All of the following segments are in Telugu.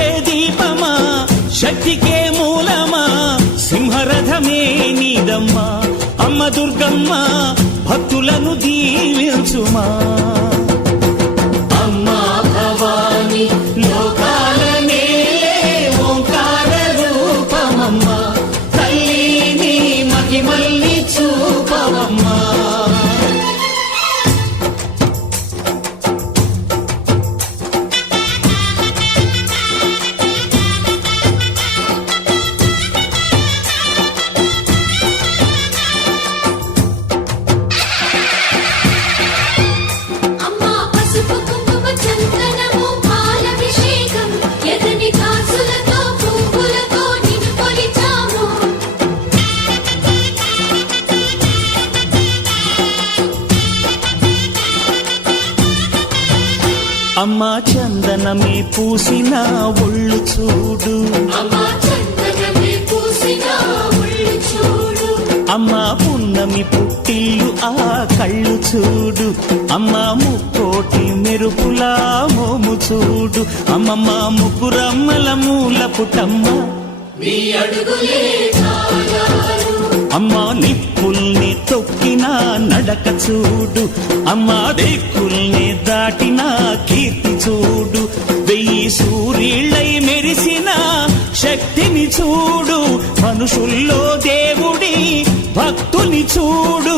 వెలిగించే దీపమా శక్తికే మూలమా సింహరథమే నీదమ్మా అమ్మ దుర్గమ్మ భక్తులను దీవించుమా అమ్మా భవాని లోకాల నేలే ఓంకార రూపమమ్మా తల్లిని మహిమల్ని చూపవమ్మా అమ్మా చందనమే పూసిన ఒళ్ళు చూడు అమ్మా పున్నమి పుట్టిల్లు ఆ కళ్ళు చూడు అమ్మా ముక్కోటి మెరుపులా మోము చూడు అమ్మమ్మ ముగ్గురమ్మల మూల పుటమ్మ అమ్మా నిప్పుల్ని తొక్కిన నడక చూడు అమ్మా దిక్కుల్ని దాటిన కీర్తి చూడు 1000 సూర్యుళ్ళై మెరిసిన శక్తిని చూడు మనుషుల్లో దేవుడి భక్తుని చూడు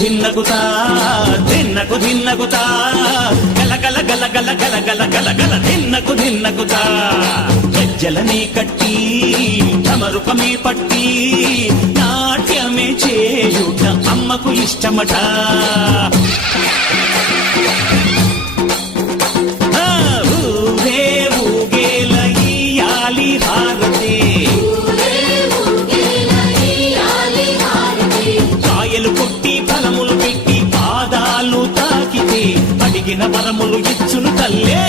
ధిన్నకుతా ధిన్నకు ధిన్నకుతా గల గల గల గల గల గల గల గల ధిన్నకుతా గజ్జలనే కట్టి ఢమరుకమే పట్టి నాట్యమే చేయుట అమ్మకు ఇష్టమట ఊరే ఊగేల ఇయ్యాలి హారతే కాయలు కొట్టి ఫలములు పెట్టి పాదాలు తాకితే అడిగిన వరములు ఇచ్చును తల్లే